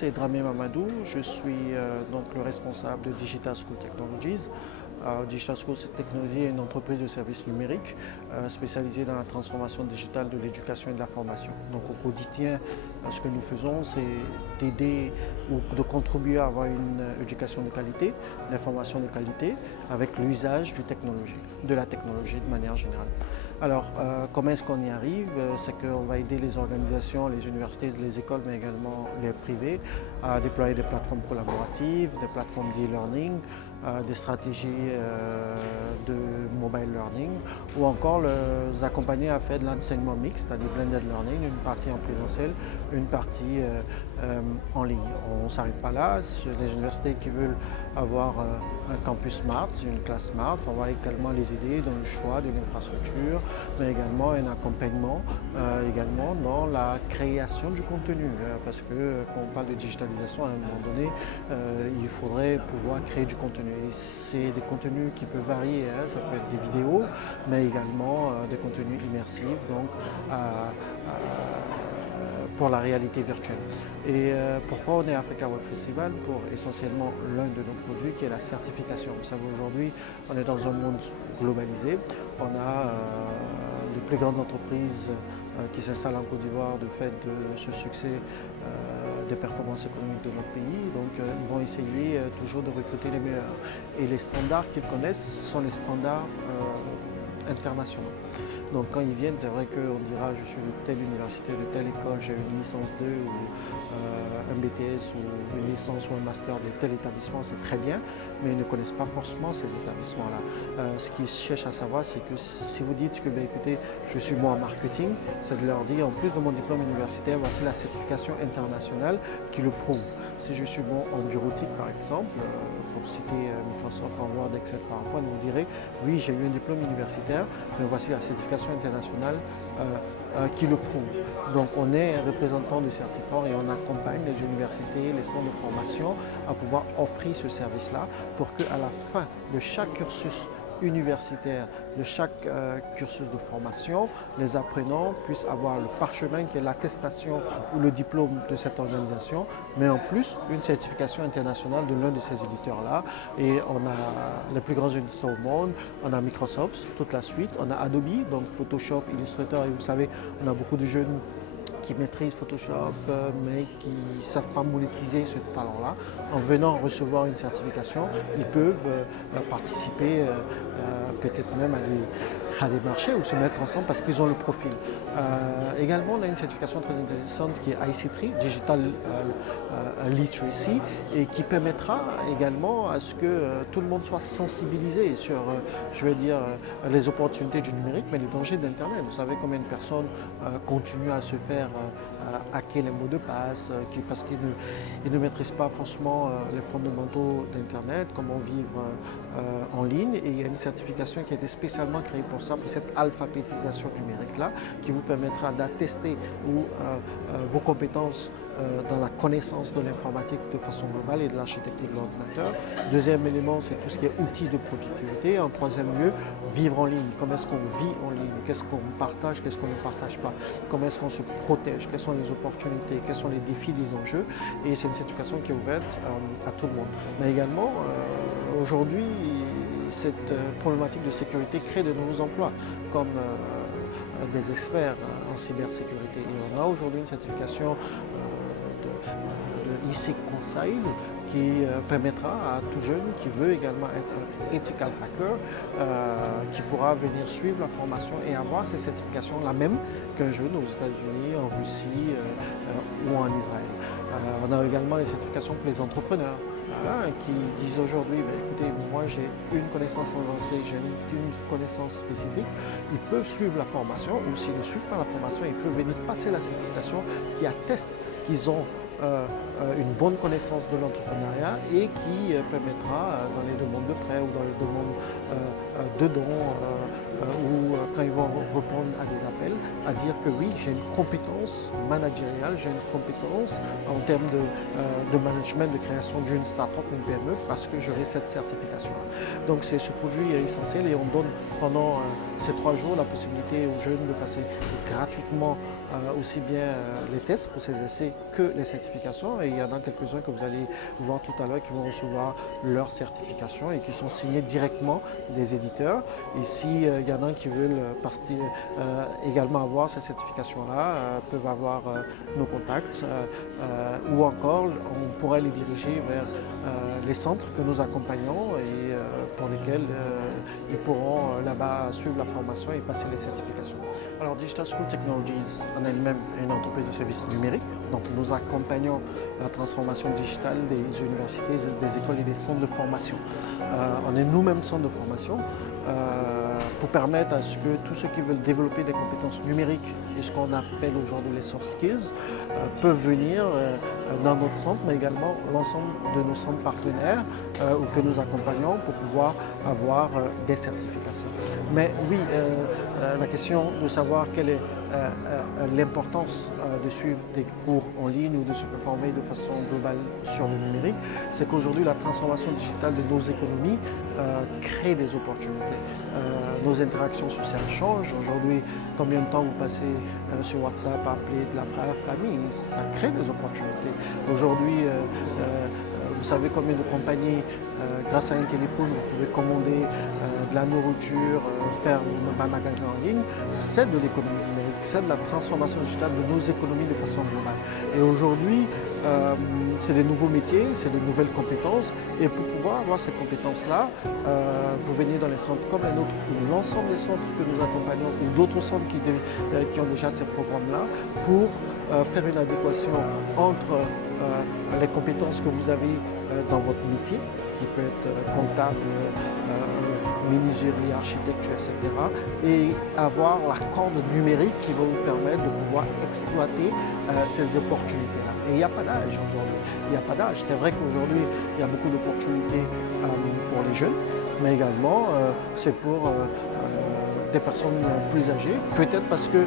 c'est Dramé Mamadou. Je suis donc le responsable de Digital School Technologies. Digital School Technologies est une entreprise de services numériques spécialisée dans la transformation digitale de l'éducation et de la formation. Donc au quotidien, ce que nous faisons, c'est d'aider ou de contribuer à avoir une éducation de qualité, une information de qualité, avec l'usage de la technologie de manière générale. Alors, comment est-ce qu'on y arrive? C'est qu'on va aider les organisations, les universités, les écoles, mais également les privés, à déployer des plateformes collaboratives, des plateformes d'e-learning, des stratégies de mobile learning, ou encore les accompagner à faire de l'enseignement mixte, c'est-à-dire blended learning, une partie en présentiel, une partie en ligne. On ne s'arrête pas là. Les universités qui veulent avoir un campus smart, une classe smart, on va également les aider dans le choix de l'infrastructure, mais également un accompagnement également dans la création du contenu, parce que quand on parle de digitalisation, à un moment donné, il faudrait pouvoir créer du contenu. C'est des contenus qui peuvent varier, hein. Ça peut être des vidéos, mais également des contenus immersifs, donc pour la réalité virtuelle. Et pourquoi on est Africa Web Festival? Pour essentiellement l'un de nos produits qui est la certification. Vous savez, aujourd'hui, on est dans un monde globalisé. On a les plus grandes entreprises qui s'installent en Côte d'Ivoire de fait de ce succès des performances économiques de notre pays. Donc ils vont essayer toujours de recruter les meilleurs. Et les standards qu'ils connaissent sont les standards internationaux. Donc quand ils viennent, c'est vrai qu'on dira je suis de telle université, de telle école, j'ai une licence 2 ou un BTS ou une licence ou un master de tel établissement, c'est très bien, mais ils ne connaissent pas forcément ces établissements-là. Ce qu'ils cherchent à savoir, c'est que si vous dites que, écoutez, je suis bon en marketing, c'est de leur dire, en plus de mon diplôme universitaire, voici la certification internationale qui le prouve. Si je suis bon en bureautique, par exemple, pour citer Microsoft en Word, Excel, PowerPoint, vous direz, oui, j'ai eu un diplôme universitaire, mais voici la certification internationale qui le prouve. Donc on est un représentant du Certiport et on accompagne les universités, les centres de formation à pouvoir offrir ce service-là pour qu'à la fin de chaque cursus universitaire, de chaque cursus de formation, les apprenants puissent avoir le parchemin qui est l'attestation ou le diplôme de cette organisation, mais en plus une certification internationale de l'un de ces éditeurs-là. Et on a les plus grands éditeurs au monde, on a Microsoft, toute la suite, on a Adobe, donc Photoshop, Illustrator, et vous savez, on a beaucoup de jeunes qui maîtrisent Photoshop, mais qui ne savent pas monétiser ce talent-là. En venant recevoir une certification, ils peuvent participer peut-être même à des marchés ou se mettre ensemble parce qu'ils ont le profil. Également, on a une certification très intéressante qui est IC3, Digital Literacy, et qui permettra également à ce que tout le monde soit sensibilisé sur, je vais dire, les opportunités du numérique, mais les dangers d'Internet. Vous savez combien de personnes continuent à se faire hacker les mots de passe parce qu'ils ne maîtrisent pas forcément les fondamentaux d'Internet, comment vivre en ligne. Et il y a une certification qui a été spécialement créée pour ça, pour cette alphabétisation numérique-là, qui vous permettra d'attester vos compétences dans la connaissance de l'informatique de façon globale et de l'architecture de l'ordinateur. Deuxième élément, c'est tout ce qui est outils de productivité. En troisième lieu, vivre en ligne. Comment est-ce qu'on vit en ligne? Qu'est-ce qu'on partage? Qu'est-ce qu'on ne partage pas? Comment est-ce qu'on se protège? Quelles sont les opportunités? Quels sont les défis, les enjeux? Et c'est une certification qui est ouverte à tout le monde. Mais également, aujourd'hui, cette problématique de sécurité crée de nouveaux emplois, comme des experts en cybersécurité. Et on a aujourd'hui une certification de IC Conseil qui permettra à tout jeune qui veut également être un ethical hacker qui pourra venir suivre la formation et avoir ces certifications la même qu'un jeune aux États-Unis, en Russie ou en Israël. On a également les certifications pour les entrepreneurs. Qui disent aujourd'hui, écoutez, moi j'ai une connaissance avancée, j'ai une connaissance spécifique, ils peuvent suivre la formation ou s'ils ne suivent pas la formation, ils peuvent venir passer la certification qui atteste qu'ils ont une bonne connaissance de l'entrepreneuriat et qui permettra dans les demandes de prêt ou dans les demandes de dons ou quand ils vont répondre à des appels, à dire que oui, j'ai une compétence managériale, j'ai une compétence en termes de management, de création d'une start-up, une PME, parce que j'aurai cette certification-là. Donc ce produit est essentiel et on donne pendant ces 3 jours la possibilité aux jeunes de passer gratuitement aussi bien les tests pour ces essais que les certifications. Et il y en a quelques-uns que vous allez voir tout à l'heure qui vont recevoir leur certification et qui sont signés directement des éditeurs. Et s'il y en a qui veulent également avoir ces certifications-là, peuvent avoir nos contacts ou encore on pourrait les diriger vers les centres que nous accompagnons et pour lesquels ils pourront là-bas suivre la formation et passer les certifications. Alors Digital School Technologies en elle-même est une entreprise de services numériques. Donc nous accompagnons la transformation digitale des universités, des écoles et des centres de formation. On est nous-mêmes centre de formation pour permettre à ce que tous ceux qui veulent développer des compétences numériques et ce qu'on appelle aujourd'hui les soft skills peuvent venir dans notre centre, mais également l'ensemble de nos centres partenaires que nous accompagnons pour pouvoir avoir des certifications. Mais oui, la question de savoir quelle est l'importance de suivre des cours en ligne ou de se former de façon globale sur le numérique, c'est qu'aujourd'hui la transformation digitale de nos économies crée des opportunités. Nos interactions sociales changent. Aujourd'hui, combien de temps vous passez sur WhatsApp à appeler de la famille, ça crée des opportunités. Aujourd'hui, vous savez combien de compagnies, grâce à un téléphone, vous pouvez commander de la nourriture, faire un magasin en ligne. C'est de l'économie numérique, c'est de la transformation digitale de nos économies de façon globale. Et aujourd'hui, c'est des nouveaux métiers, c'est de nouvelles compétences. Et pour pouvoir avoir ces compétences-là, vous venez dans les centres comme les nôtres, ou l'ensemble des centres que nous accompagnons, ou d'autres centres qui ont déjà ces programmes-là, pour faire une adéquation entre les compétences que vous avez dans votre métier, qui peut être comptable, menuiserie, architecture, etc. et avoir la corde numérique qui va vous permettre de pouvoir exploiter ces opportunités-là. Et il n'y a pas d'âge aujourd'hui. Il n'y a pas d'âge. C'est vrai qu'aujourd'hui, il y a beaucoup d'opportunités pour les jeunes, mais également c'est pour des personnes plus âgées, peut-être parce que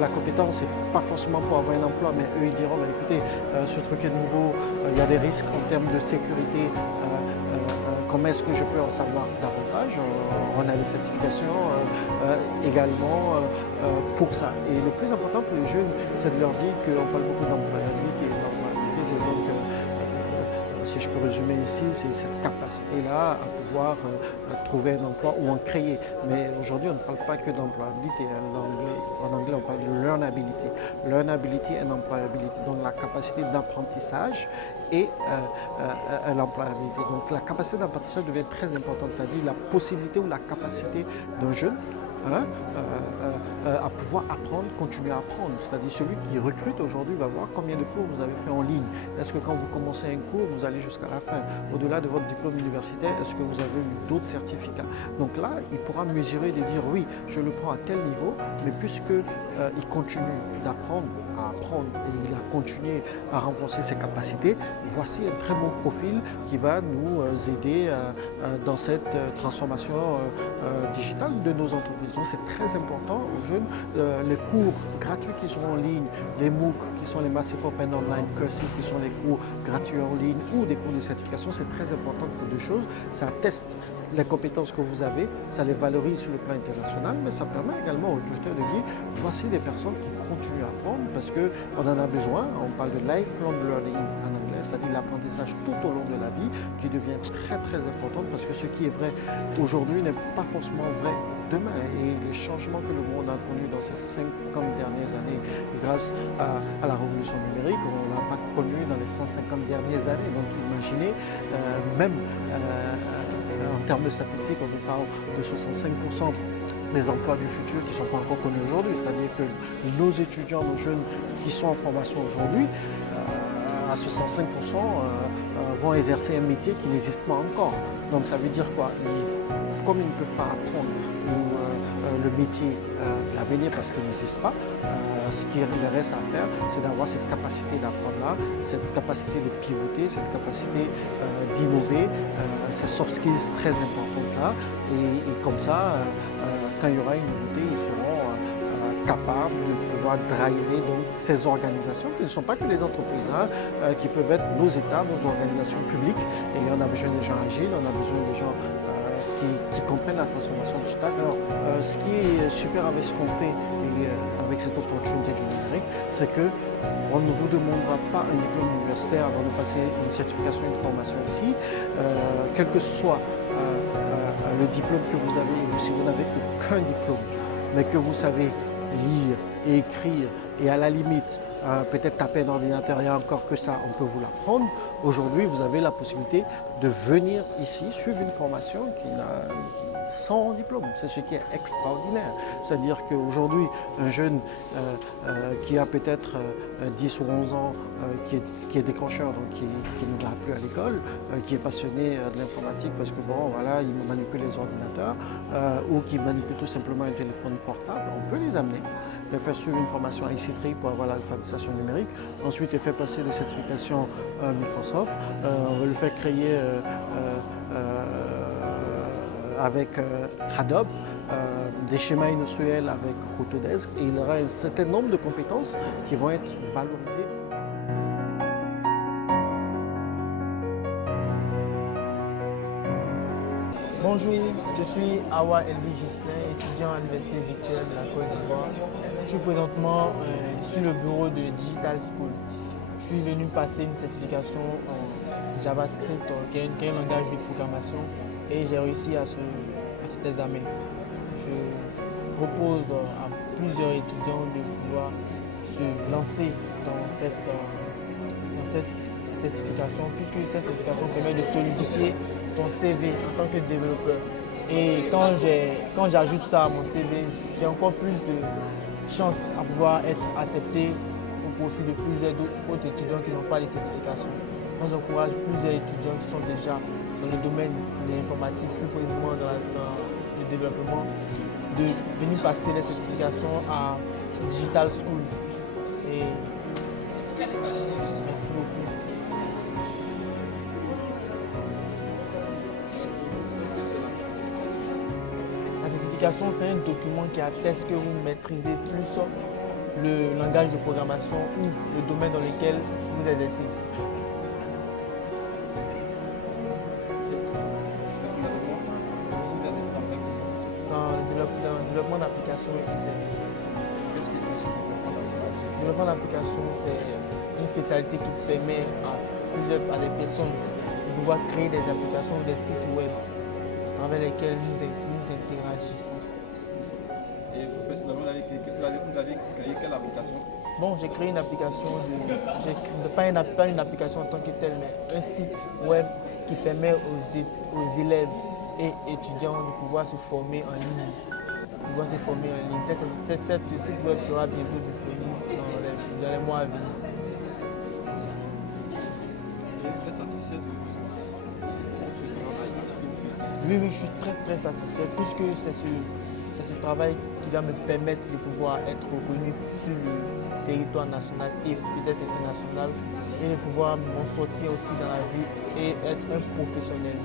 la compétence, c'est pas forcément pour avoir un emploi, mais eux, ils diront, bah, écoutez, ce truc est nouveau, il y a des risques en termes de sécurité, comment est-ce que je peux en savoir davantage? On a des certifications également pour ça. Et le plus important pour les jeunes, c'est de leur dire qu'on parle beaucoup d'employabilité. L'employabilité, c'est donc si je peux résumer ici, c'est cette capacité-là à pouvoir trouver un emploi ou en créer. Mais aujourd'hui, on ne parle pas que d'employabilité. En anglais, on parle de learnability. Learnability and employability. Donc la capacité d'apprentissage et l'employabilité. Donc la capacité d'apprentissage devient très importante, c'est-à-dire la possibilité ou la capacité d'un jeune à pouvoir apprendre, continuer à apprendre. C'est-à-dire celui qui recrute aujourd'hui va voir combien de cours vous avez fait en ligne. Est-ce que quand vous commencez un cours, vous allez jusqu'à la fin? Au-delà de votre diplôme universitaire, est-ce que vous avez eu d'autres certificats? Donc là, il pourra mesurer et dire oui, je le prends à tel niveau, mais puisqu'il continue d'apprendre à apprendre et il a continué à renforcer ses capacités, voici un très bon profil qui va nous aider dans cette transformation digitale de nos entreprises. Donc c'est très important aux jeunes, les cours gratuits qui sont en ligne, les MOOC qui sont les Massive Open Online Courses qui sont les cours gratuits en ligne ou des cours de certification, c'est très important pour deux choses. Ça teste les compétences que vous avez, ça les valorise sur le plan international, mais ça permet également aux recruteurs de dire voici des personnes qui continuent à apprendre parce qu'on en a besoin. On parle de lifelong learning en anglais, c'est-à-dire l'apprentissage tout au long de la vie qui devient très très important parce que ce qui est vrai aujourd'hui n'est pas forcément vrai demain. Et les changements que le monde a connus dans ces 50 dernières années, grâce à la révolution numérique, on ne l'a pas connu dans les 150 dernières années. Donc imaginez, même en termes de statistiques, on nous parle de 65% des emplois du futur qui ne sont pas encore connus aujourd'hui. C'est-à-dire que nos étudiants, nos jeunes qui sont en formation aujourd'hui, à 65% vont exercer un métier qui n'existe pas encore. Donc ça veut dire quoi? Comme ils ne peuvent pas apprendre le métier de l'avenir parce qu'il n'existe pas, ce qui leur reste à faire, c'est d'avoir cette capacité d'apprendre là, cette capacité de pivoter, cette capacité d'innover, ces soft skills très importantes là. Et comme ça, quand il y aura une nouveauté, ils seront capables de pouvoir driver donc, ces organisations, qui ne sont pas que les entreprises, qui peuvent être nos États, nos organisations publiques. Et on a besoin des gens agiles, on a besoin des gens qui comprennent la transformation digitale. Alors, ce qui est super avec ce qu'on fait et avec cette opportunité du numérique, c'est qu'on ne vous demandera pas un diplôme universitaire avant de passer une certification, une formation ici, quel que soit le diplôme que vous avez, ou si vous n'avez aucun diplôme, mais que vous savez lire et écrire, et à la limite, peut-être taper un ordinateur, et encore que ça, on peut vous l'apprendre. Aujourd'hui, vous avez la possibilité de venir ici suivre une formation sans diplôme. C'est ce qui est extraordinaire. C'est-à-dire qu'aujourd'hui, un jeune qui a peut-être 10 ou 11 ans, qui est décrocheur, donc qui ne va plus à l'école, qui est passionné de l'informatique parce que bon, voilà, il manipule les ordinateurs, ou qui manipule tout simplement un téléphone portable, on peut les amener, les faire suivre une formation IC3 pour avoir l'alphabétisation numérique, ensuite les faire passer des certifications Microsoft, on va le faire créer avec Adobe, des schémas industriels avec Autodesk, et il y aura un certain nombre de compétences qui vont être valorisées. Bonjour, je suis Awa Elbi Gislin, étudiant à l'Université virtuelle de la Côte d'Ivoire. Je suis présentement sur le bureau de Digital School. Je suis venu passer une certification en JavaScript, qui est un langage de programmation, et j'ai réussi à cet examen. Je propose à plusieurs étudiants de pouvoir se lancer dans cette certification, puisque cette certification permet de solidifier ton CV en tant que développeur. Et quand j'ajoute ça à mon CV, j'ai encore plus de chances à pouvoir être accepté au profit de plusieurs autres étudiants qui n'ont pas les certifications. Donc j'encourage plusieurs étudiants qui sont déjà dans le domaine de l'informatique, plus précisément dans le développement, de venir passer les certifications à Digital School. Et merci beaucoup. La certification, c'est un document qui atteste que vous maîtrisez plus le langage de programmation ou le domaine dans lequel vous exercez. Dans le développement d'applications et services. Qu'est-ce que c'est ce développement d'application? Le développement d'applications, c'est une spécialité qui permet à des personnes de pouvoir créer des applications, des sites web à travers lesquels nous interagissons. Et vous, personnellement, vous avez créé quelle application? Bon, j'ai créé une application, pas une application en tant que telle, mais un site web qui permet aux élèves et étudiants de pouvoir se former en ligne. Ce site web sera bientôt disponible dans les mois à venir. Et vous êtes satisfait de ce travail que vous faites? Oui, je suis très satisfait puisque c'est ce travail qui va me permettre de pouvoir être reconnu sur le territoire national et peut-être international, et de pouvoir m'en sortir aussi dans la vie et être un professionnel.